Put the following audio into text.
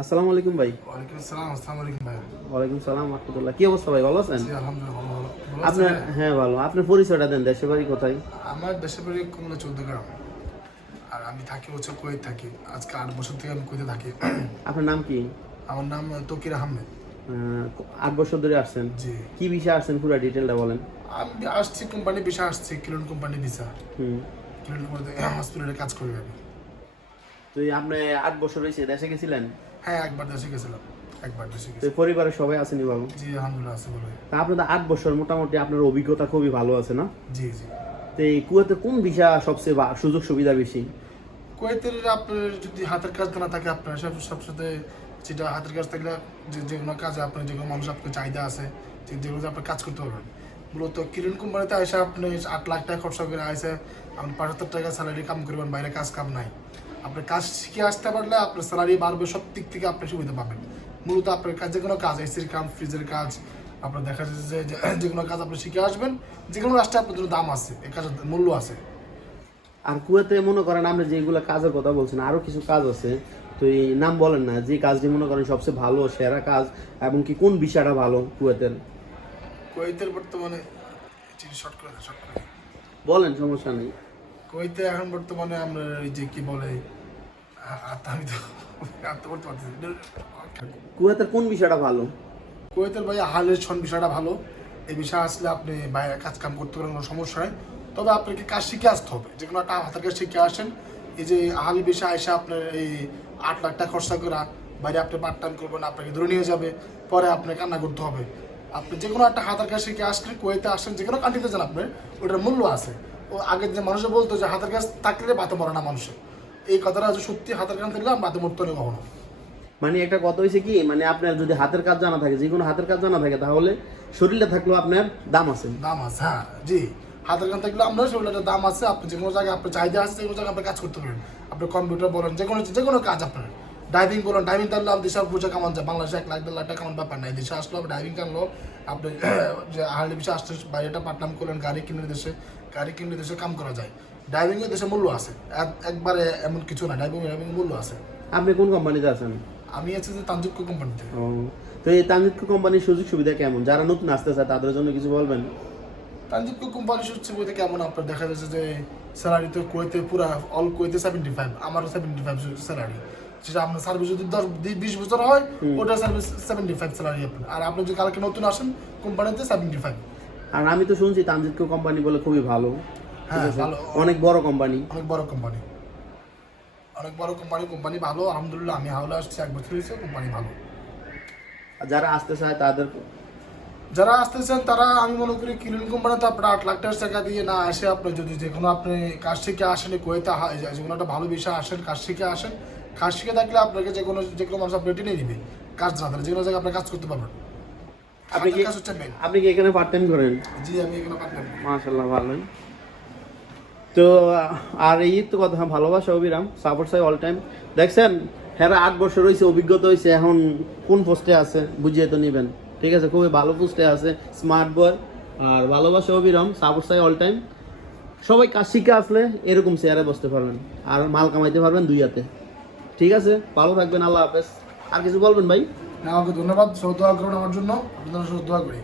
আসসালামু আলাইকুম ভাই। ওয়ালাইকুম আসসালাম আসসালামু আলাইকুম ভাই। ওয়ালাইকুম সালাম রহমতুল্লাহ। কি অবস্থা ভাই ভালো আছেন? জি আলহামদুলিল্লাহ ভালো আপনার হ্যাঁ ভালো। আপনার পরিচয়টা দেন দেশের বাড়ি কোথায়? আমার দেশের বাড়ি কুমিল্লা চৌদ্দ গ্রাম আর আমি থাকি হচ্ছে কুয়েত থাকি। আজকে আট বছর থেকে আমি কুয়েতে থাকি। আপনার নাম কি? আমার নাম তকির আহমেদ। আহ, আট বছর ধরে আসছেন। জি। কি বিষয়ে আসছেন পুরো ডিটেলটা বলেন। আমি আসছি কোম্পানি বিষয় আসছি কিরণ কোম্পানি ভিসা। হুম। কিরণ কোম্পানিতে হসপিটালে কাজ করি আমি। তো আপনি আট বছর হয়েছে দেশে গেছিলেন? হ্যাঁ একবার দেশে গেছিলাম। একবার দেশে পরিবারের সবাই আসেনি বাবু? জি আলহামদুলিল্লাহ আছে আপনাদের আট বছর মোটামুটি আপনার অভিজ্ঞতা খুবই ভালো আছে না? জি জি। তো এই কুয়েতে কোন ভিসা সবচেয়ে বা- সুযোগ সুবিধা বেশি? কুয়েতের আপনার যদি হাতের কাজ না থাকে আপনার সব সবসাথে যেটা হাতের কাজ থাকলে যে যে কোনো কাজে আপনার যে কোনো মানুষ আপনার চাহিদা আছে যে যেগুলো আপনি কাজ করতে পারবেন। মূলত কিরণ কোম্পানিতে এসে আপনি আট লাখ টাকা খরচা করে আসে আপনি পঁচাত্তর টাকা স্যালারি কাম করবেন বাইরে কাজ কাম নাই। আপনার কাজ শিখে আসতে পারলে আপনার স্যালারি বাড়বে সব দিক থেকে আপনি সুবিধা পাবেন। মূলত আপনার কাজ যে কোনো কাজ এসির কাজ ফ্রিজের কাজ আপনার দেখা যাচ্ছে যে যে- কোনো কাজ আপনি শিখে আসবেন যে কোনো রাষ্ট্রে আপনার জন্য দাম আছে এই কাজের মূল্য আছে। আর কুয়েতে মনে করেন আপনি যেগুলো কাজের কথা বলছেন আরও কিছু কাজ আছে তো এই নাম বলেন না যে কাজটি মনে করেন সবচেয়ে ভালো সেরা কাজ এবং কি কোন বিষয়টা ভালো কুয়েতের? কুয়েতের বর্তমানে শর্ট করে শর্ট করে বলেন সমস্যা নেই। কুয়েতে এখন বর্তমানে আমরা এই যে কি বলে আমি তো আর তো বলতে পারতেছি কুয়েতের কোন বিষয়টা ভালো? কুয়েতের ভাই হালের ছন বিষয়টা ভালো। এই বিষয় আসলে আপনি বাইরে কাজ কাম করতে পারেন, কোনো সমস্যা নেই। তবে আপনাকে কাজ শিখে আসতে হবে। যে কোনো একটা হাতের কাজ শিখে আসেন। এই যে হালি বিষয় এসে আপনার এই আট লাখ টাকা খরচা করা, বাইরে আপনি পার্ট টাইম করবেন, আপনাকে ধরে নিয়ে যাবে, পরে আপনাকে কান্না করতে হবে। আপনি যে কোনো একটা হাতের কাজ শিখে আসলে কুয়েতে আসেন, যে কোনো কান্ট্রিতে যান আপনার ওটার মূল্য আছে। ও আগের যে মানুষে বলতো যে হাতের কাজ থাকলে বাতে মরে না মানুষের এই কথাটা সত্যি হাতের কাজ থাকলে বাতে মরতে নেই কখনো। মানে একটা কথা হয়েছে কি মানে আপনার যদি হাতের কাজ জানা থাকে যে কোনো হাতের কাজ জানা থাকে তাহলে শরীরে থাকলেও আপনার দাম আছে। দাম আছে হ্যাঁ জি। হাতের কান থাকলে আপনার সেগুলোর দাম আছে আপনি যে কোনো জায়গায় আপনার চাহিদা আছে যে কোনো জায়গায় আপনি কাজ করতে পারেন। আপনি কম্পিউটার বলেন যে কোনো যে কোনো কাজ আপনার। ড্রাইভিং বলেন ড্রাইভিং তাহলে আপনি দেশের বুঝে কামান যায় বাংলাদেশে এক লাখ দেড় লাখ টাকা কামান ব্যাপার নাই। দেশে আসলো আপনি ড্রাইভিং কানলো আপনি যে হারলি বিষয়ে আসতে বাইরেটা পাটনাম করলেন গাড়ি কিনে দেশে। গাড়ি কিনে দেশে কাম করা যায়। ড্রাইভিংয়ের দেশে মূল্য আছে। একবারে এমন কিছু না ড্রাইভিং ড্রাইভিং মূল্য আছে। আপনি কোন কোম্পানিতে আছেন? আমি আছি যে তানজুক্য কোম্পানিতে তো এই তামিলকে কোম্পানির সুযোগ সুবিধা কেমন? যারা নতুন আসতে চায় তাদের জন্য কিছু বলবেন? তানজিবকো কোম্পানি হচ্ছে বইতে কেমন? আপনার দেখা যাচ্ছে যে স্যালারি তো কুয়েতে পুরো অল কুয়েতে সেভেন্টি ফাইভ আমারও সেভেন্টি ফাইভ স্যালারি সেটা আপনার সার্ভিস যদি দশ বিশ বছর হয় ওটা সার্ভিস সেভেন্টি ফাইভ স্যালারি আপনার। আর আপনি যদি কালকে নতুন আসেন কোম্পানিতে সেভেন্টি ফাইভ আর আমি তো শুনছি তামজিৎকো কোম্পানি বলে খুবই ভালো। হ্যাঁ ভালো। অনেক বড় কোম্পানি অনেক বড় কোম্পানি অনেক বড় কোম্পানি কোম্পানি ভালো আলহামদুলিল্লাহ আমি হাওলা আসছি এক বছর হয়েছে কোম্পানি ভালো। যারা আসতে চায় তাদের যারা আসতেছেন তারা আমি মনে করি কিরণ কোম্পানিতে আপনার আট লাখ টাকা দিয়ে না আসে আপনি যদি যে কোনো আপনি কাজ শিখে আসেন কুয়েতে যে কোনো একটা ভালো বিষয় আসেন কাজ শিখে আসেন কাজ শিখে থাকলে আপনাকে যে কোনো যে কোনো মানুষ আপনি টেনে নিবে। কাজ না থাকলে যে কোনো জায়গায় আপনি কাজ করতে পারবেন। আপনি কি। আপনি কি এখানে পার্ট টাইম করেন? জি আমি এখানে পারতাম মাশাল্লাহ ভালোই তো আর এই তো কথা ভালোবাসা অবিরাম সাপোর্ট চাই অল টাইম দেখছেন হ্যাঁ আট বছর হয়েছে অভিজ্ঞতা হয়েছে এখন কোন পোস্টে আছে বুঝিয়ে তো নেবেন। ঠিক আছে খুবই ভালো পোস্টে আছে স্মার্ট বয় আর ভালোবাসা অবিরাম সাপোর্ট চাই অল টাইম সবাই কাজ শিখে আসলে এরকম চেয়ারে বসতে পারবেন আর মাল কামাইতে পারবেন দুই হাতে। ঠিক আছে ভালো থাকবেন আল্লাহ হাফেজ। আর কিছু বলবেন ভাই? আমাকে ধন্যবাদ সব দোয়া করুন আমার জন্য। আপনাদের সব আগ্রহী